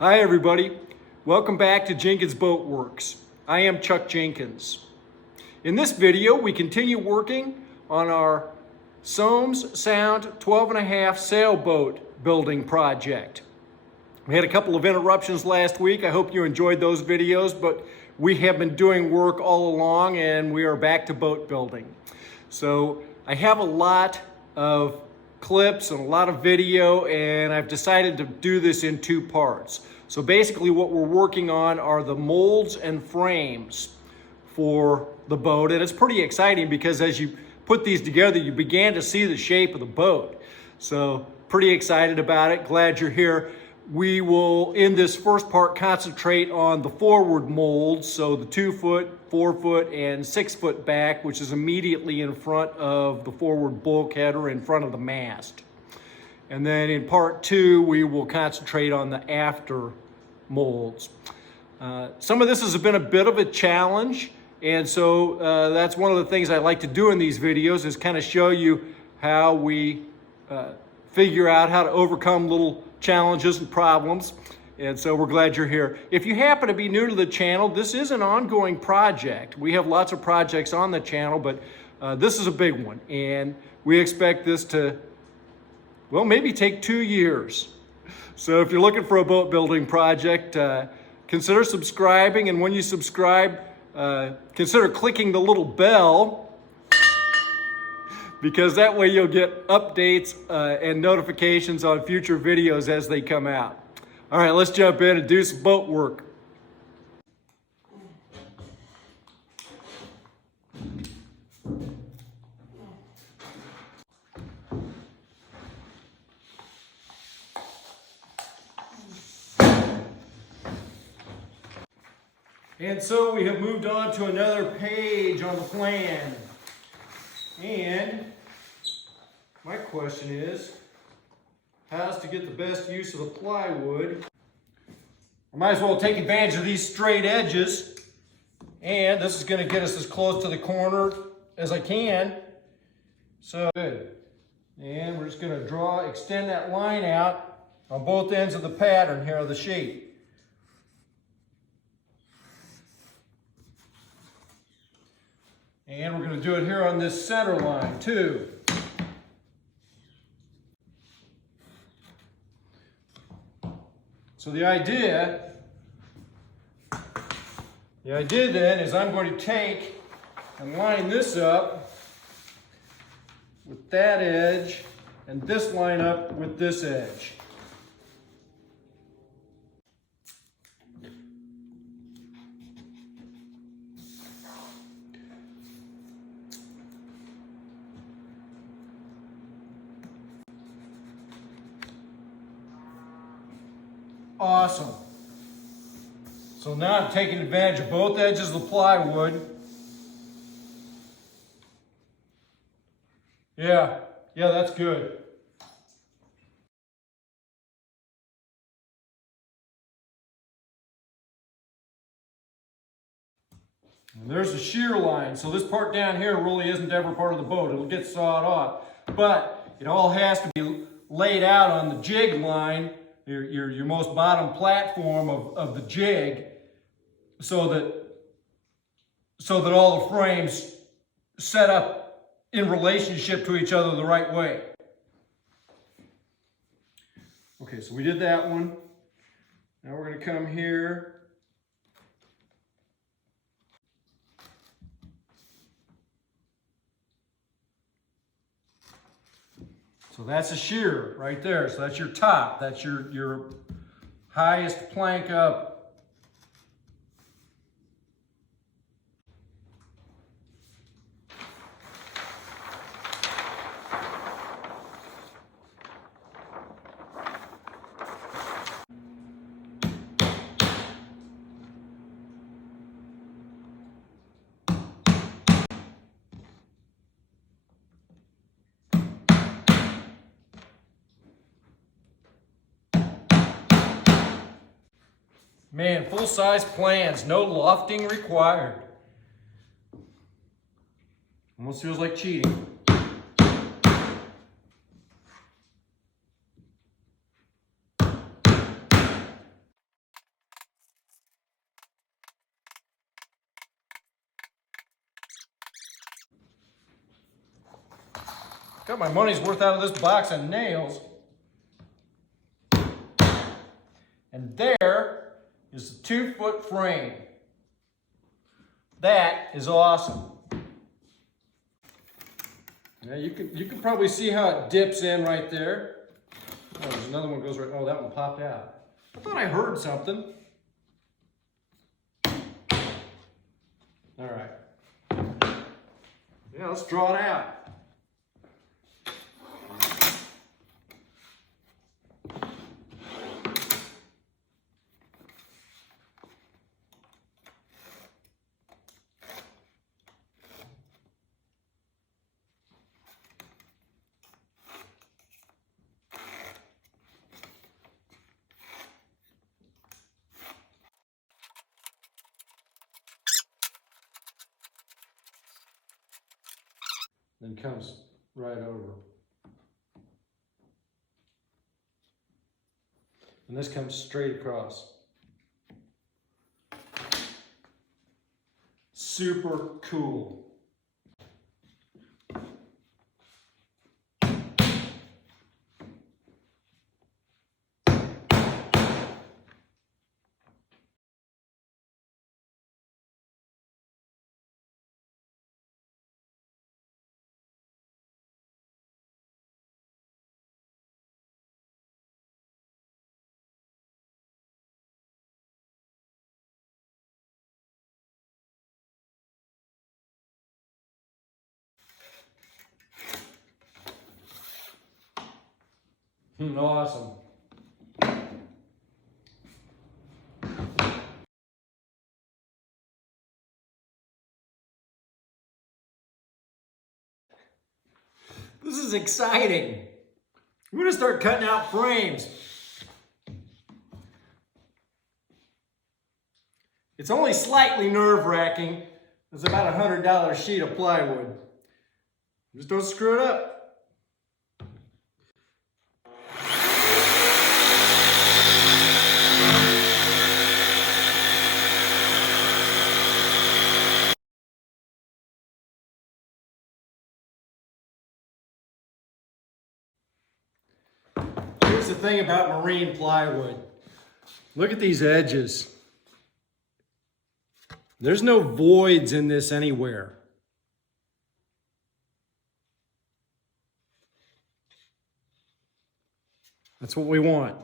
Hi everybody, welcome back to Jenkins Boat Works. I am Chuck Jenkins. In this video, we continue working on our Soames Sound 12.5 sailboat building project. We had a couple of interruptions last week. I hope you enjoyed those videos, but we have been doing work all along and we are back to boat building. So I have a lot of clips and a lot of video, and I've decided to do this in two parts. So basically what we're working on are the molds and frames for the boat, and it's pretty exciting because as you put these together, you began to see the shape of the boat. So pretty excited about it, glad you're here. We will, in this first part, concentrate on the forward molds, so the 2 foot, 4 foot, and 6 foot back, which is immediately in front of the forward bulkhead or in front of the mast. And then in part 2, we will concentrate on the after molds. Some of this has been a bit of a challenge, and so that's one of the things I like to do in these videos is kind of show you how we figure out how to overcome little challenges and problems. And so we're glad you're here. If you happen to be new to the channel, this is an ongoing project. We have lots of projects on the channel, but this is a big one. And we expect this to, well, maybe take 2 years. So if you're looking for a boat building project, consider subscribing. And when you subscribe, consider clicking the little bell, because that way you'll get updates and notifications on future videos as they come out. All right, let's jump in and do some boat work. And so we have moved on to another page on the plan. And my question is, how to get the best use of the plywood? I might as well take advantage of these straight edges. And this is going to get us as close to the corner as I can. So good. And we're just going to extend that line out on both ends of the pattern here of the sheet. And we're going to do it here on this center line too. So the idea then is I'm going to take and line this up with that edge and this line up with this edge. Awesome. So now I'm taking advantage of both edges of the plywood. Yeah, that's good. And there's the shear line. So this part down here really isn't ever part of the boat. It'll get sawed off. But it all has to be laid out on the jig line, your most bottom platform of the jig, so that all the frames set up in relationship to each other the right way. Okay, so we did that one. Now we're going to come here. So that's a shear right there. So that's your top. That's your highest plank up. Man, full-size plans, no lofting required. Almost feels like cheating. Got my money's worth out of this box of nails. And there is the 2-foot frame. That is awesome. Now you can probably see how it dips in right there. Oh, there's another one goes right. Oh, that one popped out. I thought I heard something. All right. Yeah, let's draw it out. Then comes right over. And this comes straight across. Super cool. Awesome. This is exciting. We're gonna start cutting out frames. It's only slightly nerve-wracking. It's about a $100 sheet of plywood. Just don't screw it up. Here's the thing about marine plywood. Look at these edges. There's no voids in this anywhere. That's what we want.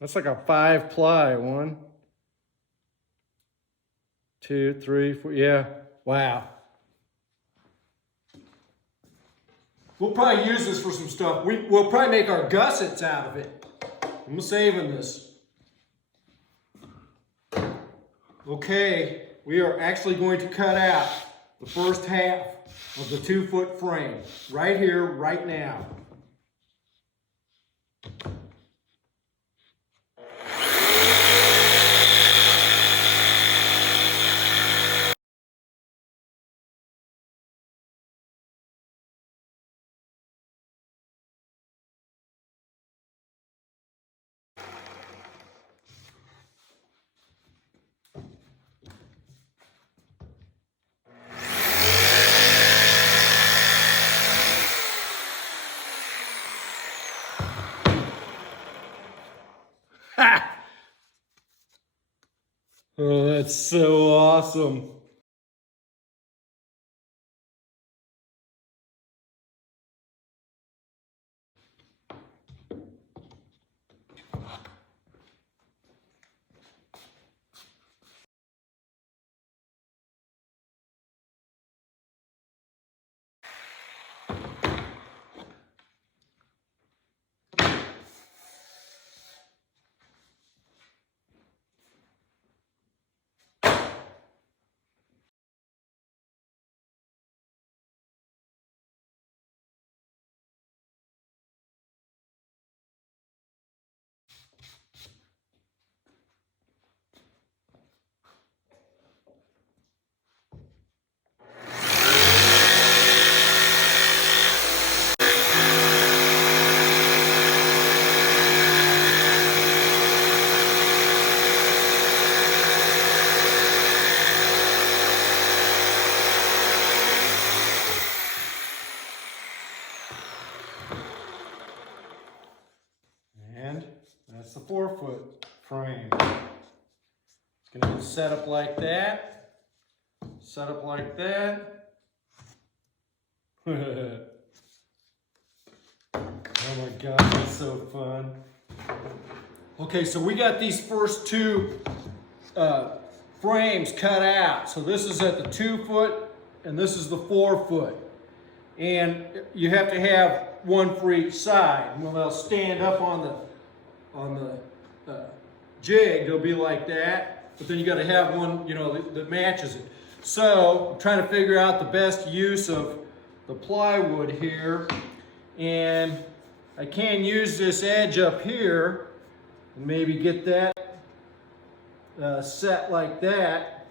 That's like a 5-ply. 1, 2, 3, 4. Yeah. Wow. We'll probably use this for some stuff. We'll probably make our gussets out of it. I'm saving this. Okay, we are actually going to cut out the first half of the 2-foot frame right here, right now. Ha! Oh, that's so awesome. frame. It's gonna be set up like that. Set up like that. Oh my God, that's so fun. Okay, so we got these first two frames cut out. So this is at the 2 foot and this is the 4 foot. And you have to have one for each side. Well, they'll stand up on the jig. They'll be like that. But then you got to have one, you know, that matches it. So I'm trying to figure out the best use of the plywood here. And I can use this edge up here and maybe get that set like that.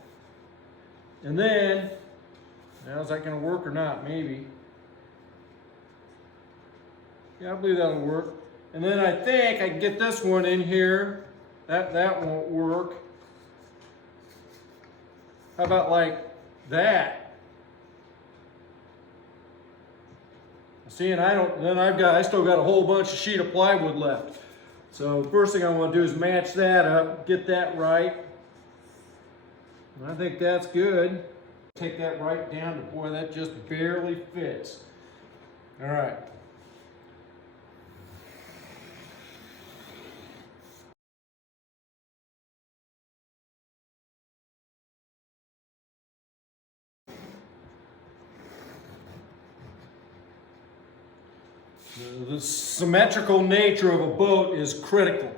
And then, now is that going to work or not? Maybe. Yeah, I believe that'll work. And then I think I can get this one in here. That won't work. How about like that? See, and I still got a whole bunch of sheet of plywood left. So first thing I want to do is match that up, get that right. And I think that's good. Take that right down to, boy, that just barely fits. All right. The symmetrical nature of a boat is critical.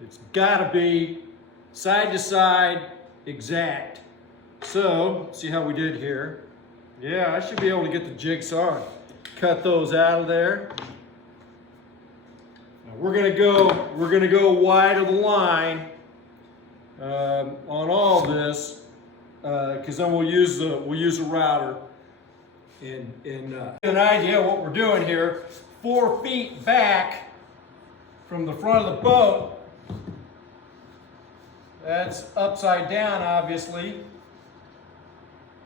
It's got to be side to side exact. So, see how we did here. Yeah, I should be able to get the jigsaw and cut those out of there. Now we're gonna go wide of the line on all this because then we'll use a router. And an idea of what we're doing here. 4 feet back from the front of the boat. That's upside down, obviously.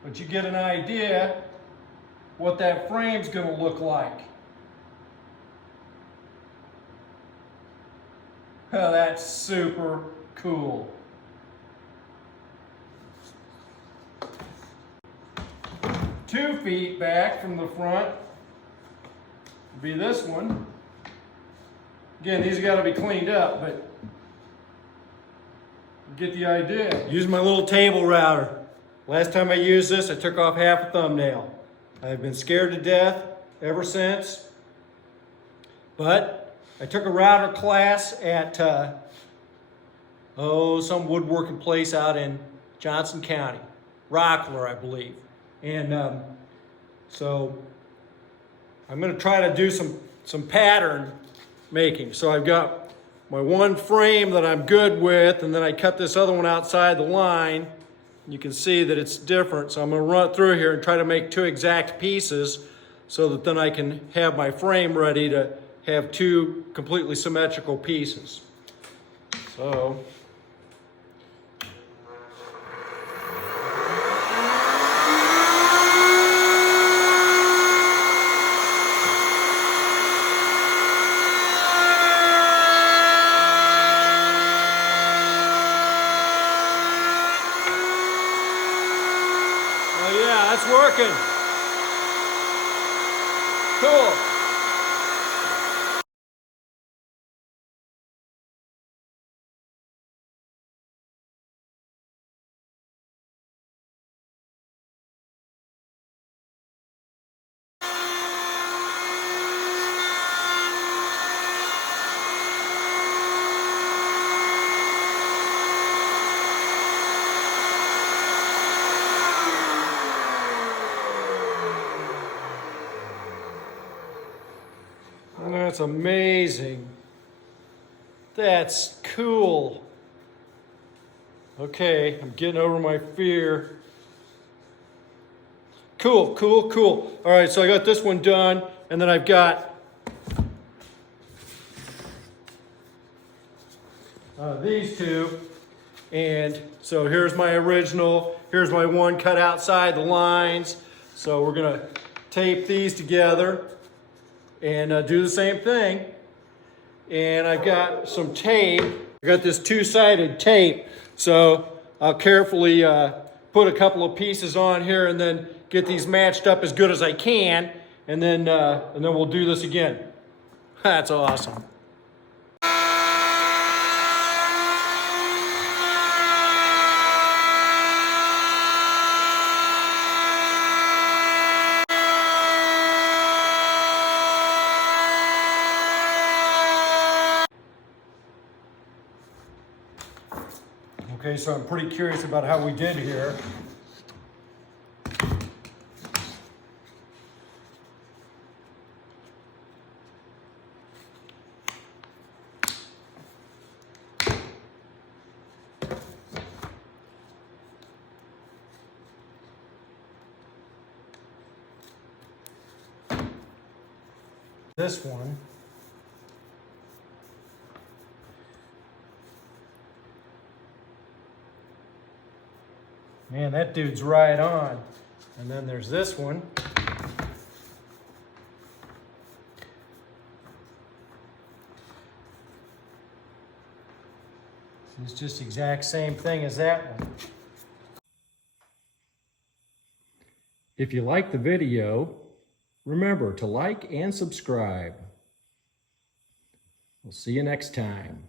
But you get an idea what that frame's going to look like. Oh, that's super cool. Two feet back from the front would be this one. Again, these have got to be cleaned up, but you get the idea. Use my little table router. Last time I used this, I took off half a thumbnail. I've been scared to death ever since. But I took a router class at some woodworking place out in Johnson County, Rockler, I believe. And so I'm going to try to do some pattern making. So I've got my one frame that I'm good with, and then I cut this other one outside the line. You can see that it's different. So I'm going to run it through here and try to make 2 exact pieces so that then I can have my frame ready to have 2 completely symmetrical pieces. So it's working. Cool. That's amazing. That's cool. Okay, I'm getting over my fear. Cool, cool, cool. All right, so I got this one done, and then I've got these 2. And so here's my original. Here's my one cut outside the lines. So we're gonna tape these together and do the same thing. And I've got some tape I got this two-sided tape, so I'll carefully put a couple of pieces on here and then get these matched up as good as I can, and then we'll do this again. That's awesome. Okay, so I'm pretty curious about how we did here. This one. Man, that dude's right on. And then there's this one. It's just the exact same thing as that one. If you like the video, remember to like and subscribe. We'll see you next time.